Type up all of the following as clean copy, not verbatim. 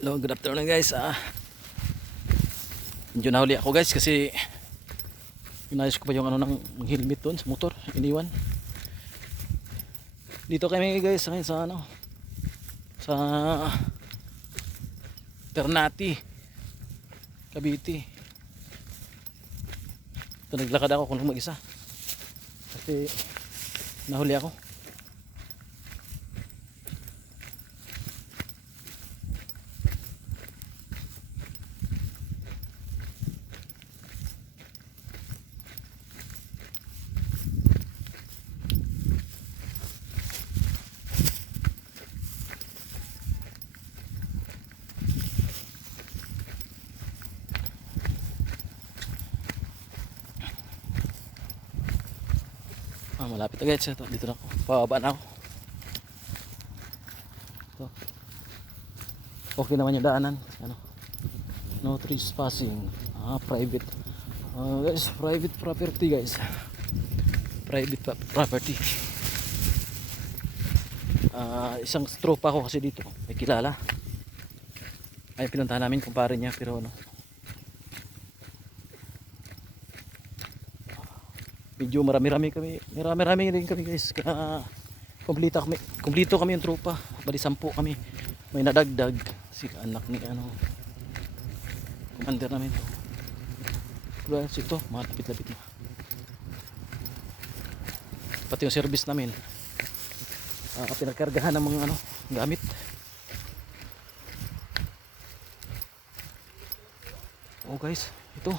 Hello, good afternoon guys. Medyo nahuli ako guys kasi inayos ko pa yung ano ng helmet doon sa motor, iniwan. Dito kami guys ngayon sa ano, sa Ternate, Cavite. Ito naglakad ako kung mag-isa kasi nahuli ako. Malapit na guys, ito, dito na ako, pababa na ako. Ito. Okay naman yung daanan, ano, no trespassing, private, guys, private property guys, private property. Isang tropa ko kasi dito, may kilala, ay pinuntahan namin kumpare niya, pero ano, medyo marami-rami rin kami guys, kaya kumpleto kami yung tropa, bali 10 kami, may nadagdag si anak ni ano commander namin. Guys, ito malapit-lapit na, pati yung service namin, pinagkargahan ng mga ano gamit. Oh guys, ito.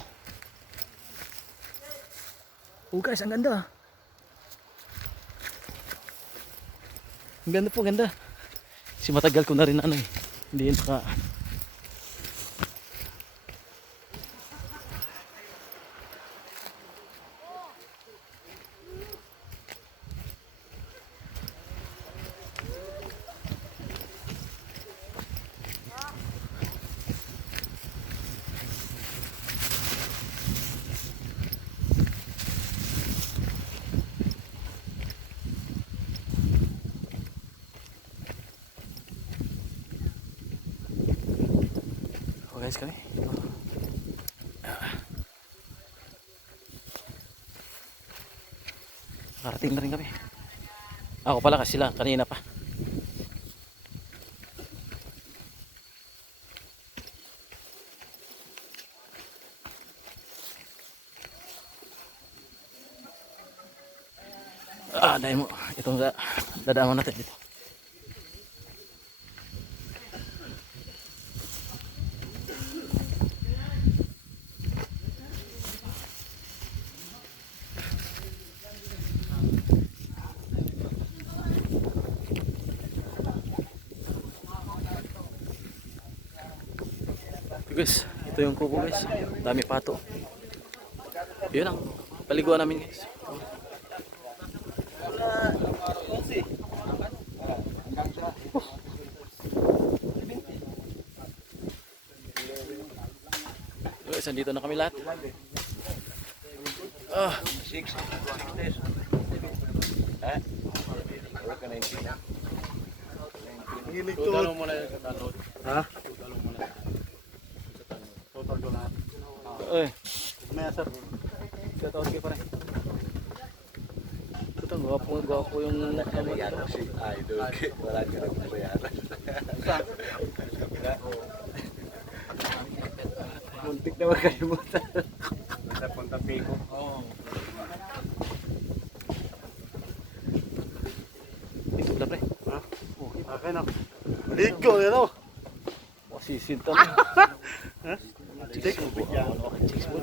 Oh guys, ang ganda. Ang ganda po, ganda. Si matagal ko na rin ano eh. Hindi yun saka. Guys kami karating na rin kami. Ako pala kasi sila kanina pa. Dahil mo itong dadaan mo natin dito. Guys, ito yung kubo guys, dami pato. Yun ang paliguan namin guys. Guys, andito na kami lahat. Sir. Shoutout kayo pa rin. Ito, gwapo yung nangyayari si Idol. Wala ka rin mabayaran. Muntik na magkalimutan. Sa Punta Pico. Ito pala pre. Okay na. Ligo yan o. Masisinta mo. Chicks mo. Chicks mo.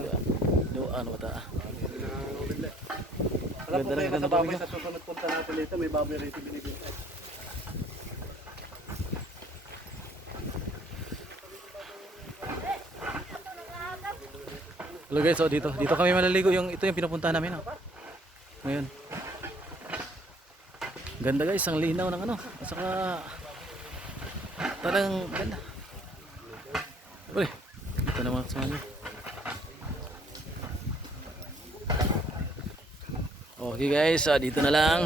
Ano ata? Alam po kayo sa baboy sa susunod punta natin dito, may baboy rito binigay. Hello guys, so dito kami malaligo, ito yung pinupuntahan namin ngayon. Ganda guys, ang linaw ng ano, at saka talagang ganda. Uy, ito naman sa mga. Okay guys, dito na lang.